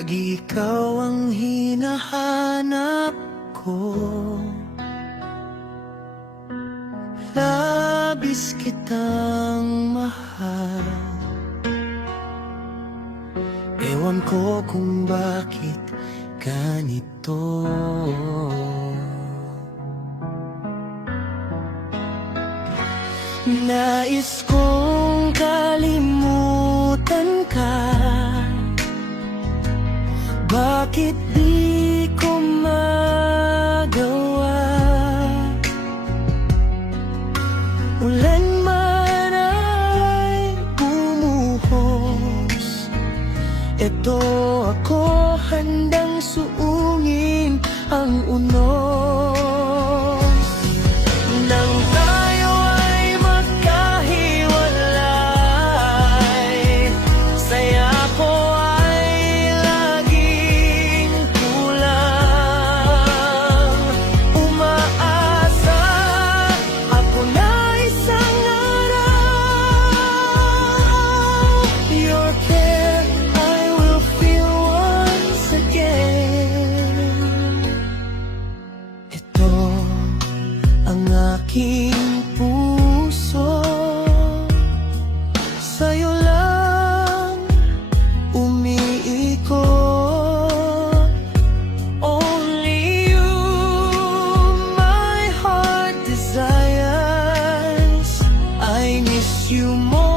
Lagi ikaw ang hinahanap ko. Labis kitang mahal. Ewan ko kung bakit ganito. Nais kong kalimutan ka. Bakit di ko magawa? Ulan man ay bumuhos, eto ako handang suungin ang unos. Nang tayo ay magkahiwalay, saya ko ay laging kulang. Umaasa ako na isang araw, your care I will feel once again. Ito ang aking puso, sa'yo lang umiikot. Only you my heart desires. I miss you more